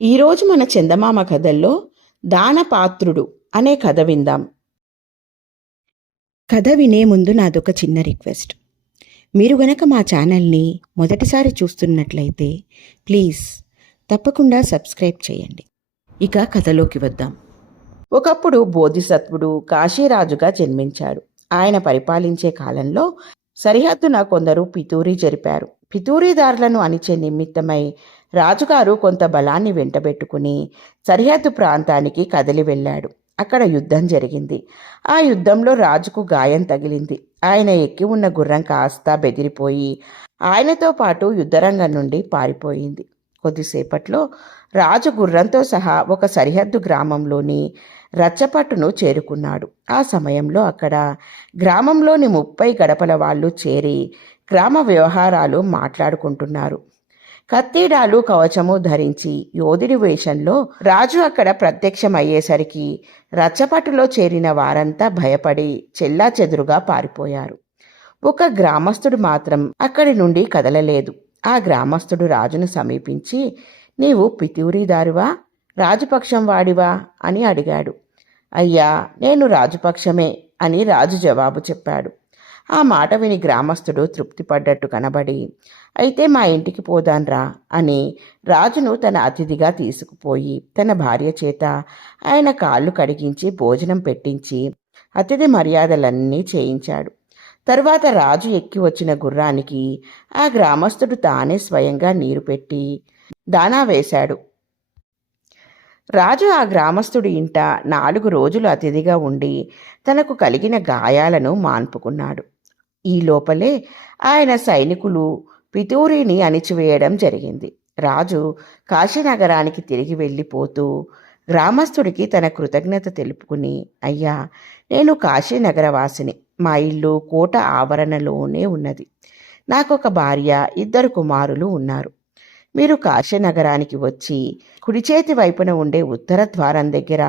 ఈరోజు మన చందమామ కథల్లో దానపాత్రుడు అనే కథ విందాం. కథ వినే ముందు నాదొక చిన్న రిక్వెస్ట్. మీరు గనక మా ఛానల్ని మొదటిసారి చూస్తున్నట్లయితే ప్లీజ్ తప్పకుండా సబ్స్క్రైబ్ చేయండి. ఇక కథలోకి వద్దాం. ఒకప్పుడు బోధిసత్వుడు కాశీరాజుగా జన్మించాడు. ఆయన పరిపాలించే కాలంలో సరిహద్దున కొందరు పితూరీ జరిపారు. పితూరీదారులను అణిచే నిమిత్తమై రాజుగారు కొంత బలాన్ని వెంటబెట్టుకుని సరిహద్దు ప్రాంతానికి కదిలి వెళ్ళాడు. అక్కడ యుద్ధం జరిగింది. ఆ యుద్ధంలో రాజుకు గాయం తగిలింది. ఆయన ఎక్కి ఉన్న గుర్రం కాస్త బెదిరిపోయి ఆయనతో పాటు యుద్ధరంగం నుండి పారిపోయింది. కొద్దిసేపట్లో రాజు గుర్రంతో సహా ఒక సరిహద్దు గ్రామంలోని రచ్చపట్టును చేరుకున్నాడు. ఆ సమయంలో అక్కడ గ్రామంలోని 30 గడపల వాళ్ళు చేరి గ్రామ వ్యవహారాలు మాట్లాడుకుంటున్నారు. కత్తీడాలు కవచము ధరించి యోధుడి వేషంలో రాజు అక్కడ ప్రత్యక్షమయ్యేసరికి రచ్చపట్టులో చేరిన వారంతా భయపడి చెల్లాచెదురుగా పారిపోయారు. ఒక గ్రామస్తుడు మాత్రం అక్కడి నుండి కదలలేదు. ఆ గ్రామస్తుడు రాజును సమీపించి, నీవు పితూరీదారువా, రాజుపక్షం వాడివా అని అడిగాడు. అయ్యా, నేను రాజుపక్షమే అని రాజు జవాబు చెప్పాడు. ఆ మాట విని గ్రామస్తుడు తృప్తిపడ్డట్టు కనబడి, అయితే మా ఇంటికి పోదాన్రా అని రాజును తన అతిథిగా తీసుకుపోయి తన భార్య చేత ఆయన కాళ్ళు కడిగించి భోజనం పెట్టించి అతిథి మర్యాదలన్నీ చేయించాడు. తరువాత రాజు ఎక్కి వచ్చిన గుర్రానికి ఆ గ్రామస్తుడు తానే స్వయంగా నీరు పెట్టి దానా వేశాడు. రాజు ఆ గ్రామస్తుడి ఇంట 4 రోజులు అతిథిగా ఉండి తనకు కలిగిన గాయాలను మాన్పుకున్నాడు. ఈ లోపలే ఆయన సైనికులు పితూరీని అణిచివేయడం జరిగింది. రాజు కాశీనగరానికి తిరిగి వెళ్ళిపోతూ గ్రామస్తుడికి తన కృతజ్ఞత తెలుపుకుని, అయ్యా, నేను కాశీనగరవాసిని. మా ఇల్లు కోట ఆవరణలోనే ఉన్నది. నాకొక భార్య, 2 కుమారులు ఉన్నారు. మీరు కాశీనగరానికి వచ్చి కుడి చేతి వైపున ఉండే ఉత్తర ద్వారం దగ్గర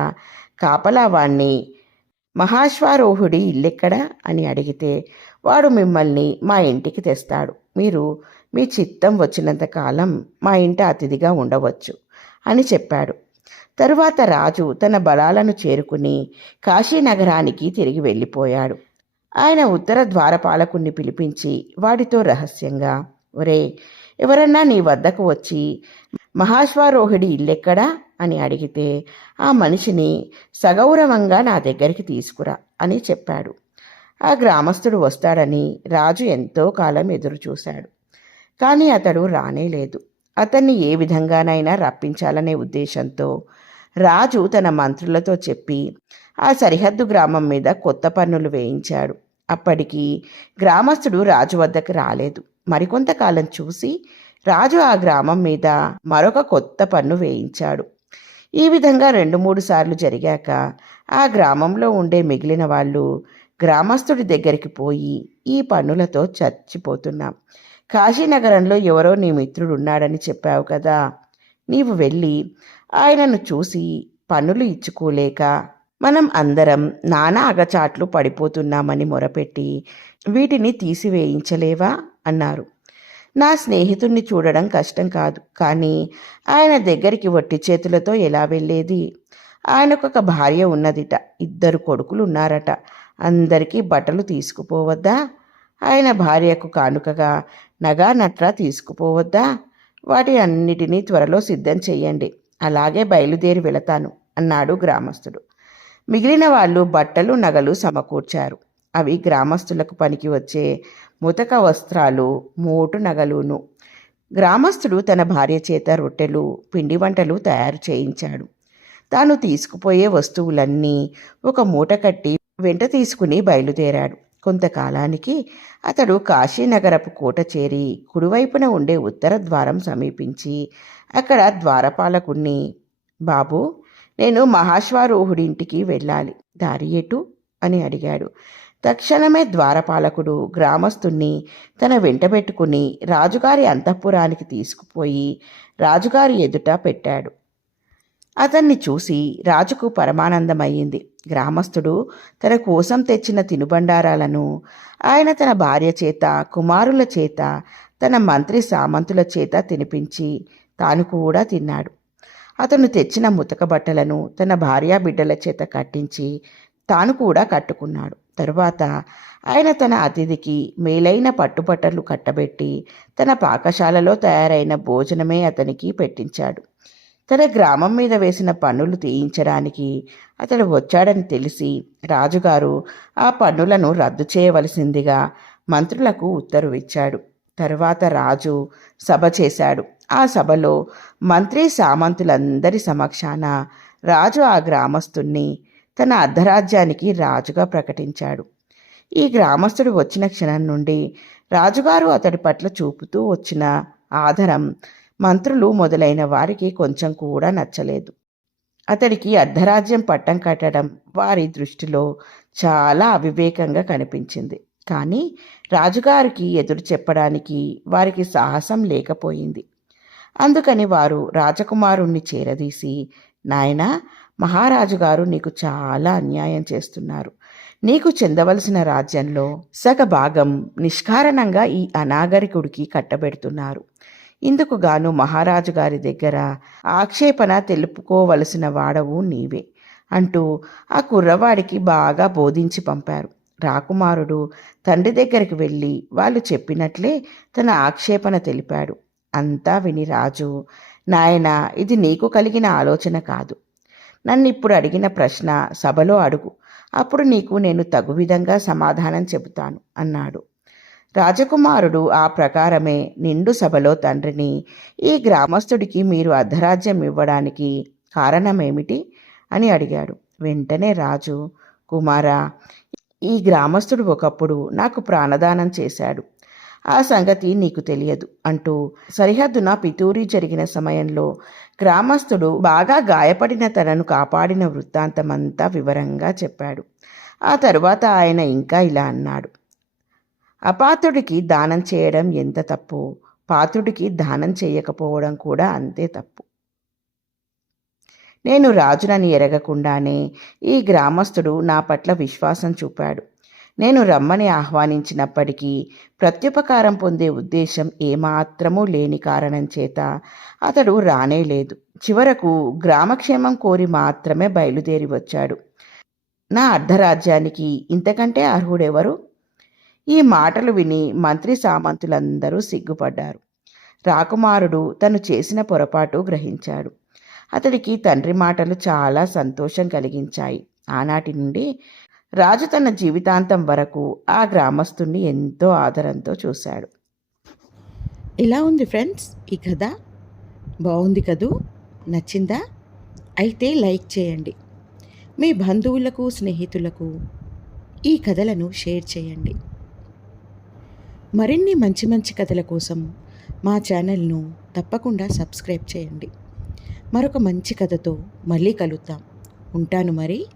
కాపలావాణ్ణి, మహాశ్వారోహుడి ఇల్లెక్కడా అని అడిగితే వాడు మిమ్మల్ని మా ఇంటికి తెస్తాడు. మీరు మీ చిత్తం వచ్చినంత కాలం మా ఇంట అతిథిగా ఉండవచ్చు అని చెప్పాడు. తరువాత రాజు తన బలాలను చేరుకుని కాశీనగరానికి తిరిగి వెళ్ళిపోయాడు. ఆయన ఉత్తర ద్వారపాలకుణ్ణి పిలిపించి వాడితో రహస్యంగా, ఒరే, ఎవరన్నా నీ వద్దకు వచ్చి మహాశ్వారోహుడి ఇల్లెక్కడా అని అడిగితే ఆ మనిషిని సగౌరవంగా నా దగ్గరికి తీసుకురా అని చెప్పాడు. ఆ గ్రామస్తుడు వస్తాడని రాజు ఎంతో కాలం ఎదురు చూశాడు. కానీ అతడు రానేలేదు. అతన్ని ఏ విధంగానైనా రప్పించాలనే ఉద్దేశంతో రాజు తన మంత్రులతో చెప్పి ఆ సరిహద్దు గ్రామం మీద కొత్త పన్నులు వేయించాడు. అప్పటికి గ్రామస్తుడు రాజు వద్దకు రాలేదు. మరికొంతకాలం చూసి రాజు ఆ గ్రామం మీద మరొక కొత్త పన్ను వేయించాడు. ఈ విధంగా 2-3 సార్లు జరిగాక ఆ గ్రామంలో ఉండే మిగిలిన వాళ్ళు గ్రామస్తుడి దగ్గరికి పోయి, ఈ పన్నులతో చచ్చిపోతున్నాం. కాశీనగరంలో ఎవరో నీ మిత్రుడున్నాడని చెప్పావు కదా, నీవు వెళ్ళి ఆయనను చూసి పన్నులు ఇచ్చుకోలేక మనం అందరం నానా అగచాట్లు పడిపోతున్నామని మొరపెట్టి వీటిని తీసివేయించలేవా అన్నారు. నా స్నేహితుణ్ణి చూడడం కష్టం కాదు, కానీ ఆయన దగ్గరికి వట్టి చేతులతో ఎలా వెళ్ళేది? ఆయనకొక భార్య ఉన్నదిట, 2 కొడుకులు ఉన్నారట. అందరికీ బట్టలు తీసుకుపోవద్దా? ఆయన భార్యకు కానుకగా నగా నట్రా తీసుకుపోవద్దా? వాటి అన్నిటినీ త్వరలో సిద్ధం చెయ్యండి, అలాగే బయలుదేరి వెళతాను అన్నాడు గ్రామస్తుడు. మిగిలిన వాళ్ళు బట్టలు నగలు సమకూర్చారు. అవి గ్రామస్తులకు పనికి వచ్చే ముతక వస్త్రాలు, మోటు నగలును. గ్రామస్తుడు తన భార్య చేత రొట్టెలు, పిండి వంటలు తయారు చేయించాడు. తాను తీసుకుపోయే వస్తువులన్నీ ఒక మూట కట్టి వెంట తీసుకుని బయలుదేరాడు. కొంతకాలానికి అతడు కాశీనగరపు కోట చేరి కుడివైపున ఉండే ఉత్తర ద్వారం సమీపించి అక్కడ ద్వారపాలకుణ్ణి, బాబు, నేను మహాశ్వారోహుడి ఇంటికి వెళ్ళాలి, దారి ఎటు అని అడిగాడు. తక్షణమే ద్వారపాలకుడు గ్రామస్తుణ్ణి తన వెంటబెట్టుకుని రాజుగారి అంతఃపురానికి తీసుకుపోయి రాజుగారి ఎదుట పెట్టాడు. అతన్ని చూసి రాజుకు పరమానందమయ్యింది. గ్రామస్తుడు తన కోసం తెచ్చిన తినుబండారాలను ఆయన తన భార్య చేత, కుమారుల చేత, తన మంత్రి సామంతుల చేత తినిపించి తాను కూడా తిన్నాడు. అతను తెచ్చిన ముతక బట్టలను తన భార్యా బిడ్డల చేత కట్టించి తాను కూడా కట్టుకున్నాడు. తరువాత ఆయన తన అతిథికి మేలైన పట్టుబట్టలు కట్టబెట్టి తన పాకశాలలో తయారైన భోజనమే అతనికి పెట్టించాడు. తన గ్రామం మీద వేసిన పన్నులు తీయించడానికి అతడు వచ్చాడని తెలిసి రాజుగారు ఆ పన్నులను రద్దు చేయవలసిందిగా మంత్రులకు ఉత్తర్విచ్చాడు. తరువాత రాజు సభ చేశాడు. ఆ సభలో మంత్రి సామంతులందరి సమక్షాన రాజు ఆ గ్రామస్తుణ్ణి తన అర్ధరాజ్యానికి రాజుగా ప్రకటించాడు. ఈ గ్రామస్తుడు వచ్చిన క్షణం నుండి రాజుగారు అతడి పట్ల చూపుతూ వచ్చిన ఆదరం మంత్రులు మొదలైన వారికి కొంచెం కూడా నచ్చలేదు. అతడికి అర్ధరాజ్యం పట్టం కట్టడం వారి దృష్టిలో చాలా అవివేకంగా కనిపించింది. కానీ రాజుగారికి ఎదురు చెప్పడానికి వారికి సాహసం లేకపోయింది. అందుకని వారు రాజకుమారుణ్ణి చేరదీసి, నాయనా, మహారాజు గారు నీకు చాలా అన్యాయం చేస్తున్నారు. నీకు చెందవలసిన రాజ్యంలో సగభాగం నిష్కారణంగా ఈ అనాగరికుడికి కట్టబెడుతున్నారు. ఇందుకు గాను మహారాజు గారి దగ్గర ఆక్షేపణ తెలుపుకోవలసిన వాడవు నీవే అంటూ ఆ కుర్రవాడికి బాగా బోధించి పంపారు. రాకుమారుడు తండ్రి దగ్గరికి వెళ్ళి వాళ్ళు చెప్పినట్లే తన ఆక్షేపణ తెలిపాడు. అంతా విని రాజు, నాయనా, ఇది నీకు కలిగిన ఆలోచన కాదు. నన్నిప్పుడు అడిగిన ప్రశ్న సభలో అడుగు, అప్పుడు నీకు నేను తగు విధంగా సమాధానం చెబుతాను అన్నాడు. రాజకుమారుడు ఆ ప్రకారమే నిండు సభలో తండ్రిని, ఈ గ్రామస్తుడికి మీరు అర్ధరాజ్యం ఇవ్వడానికి కారణమేమిటి అని అడిగాడు. వెంటనే రాజు, కుమారా, ఈ గ్రామస్తుడు ఒకప్పుడు నాకు ప్రాణదానం చేశాడు. ఆ సంగతి నీకు తెలియదు అంటూ సరిహద్దున పితూరి జరిగిన సమయంలో గ్రామస్తుడు బాగా గాయపడిన తనను కాపాడిన వృత్తాంతమంతా వివరంగా చెప్పాడు. ఆ తరువాత ఆయన ఇంకా ఇలా అన్నాడు. అపాత్రుడికి దానం చేయడం ఎంత తప్పు, పాత్రుడికి దానం చేయకపోవడం కూడా అంతే తప్పు. నేను రాజునని ఎరగకుండానే ఈ గ్రామస్తుడు నా పట్ల విశ్వాసం చూపాడు. నేను రమ్మని ఆహ్వానించినప్పటికీ ప్రత్యుపకారం పొందే ఉద్దేశం ఏమాత్రమూ లేని కారణం చేత అతడు రానేలేదు. చివరకు గ్రామక్షేమం కోరి మాత్రమే బయలుదేరి వచ్చాడు. నా అర్ధరాజ్యానికి ఇంతకంటే అర్హుడెవరు? ఈ మాటలు విని మంత్రి సామంతులందరూ సిగ్గుపడ్డారు. రాకుమారుడు తను చేసిన పొరపాటు గ్రహించాడు. అతడికి తండ్రి మాటలు చాలా సంతోషం కలిగించాయి. ఆనాటి నుండి రాజు తన జీవితాంతం వరకు ఆ గ్రామస్తుణ్ణి ఎంతో ఆదరంతో చూశాడు. ఇలా ఉంది ఫ్రెండ్స్ ఈ కథ. బాగుంది కదూ? నచ్చిందా? అయితే లైక్ చేయండి. మీ బంధువులకు, స్నేహితులకు ఈ కథలను షేర్ చేయండి. మరిన్ని మంచి మంచి కథల కోసం మా ఛానల్ను తప్పకుండా సబ్స్క్రైబ్ చేయండి. మరొక మంచి కథతో మళ్ళీ కలుద్దాం. ఉంటాను మరి.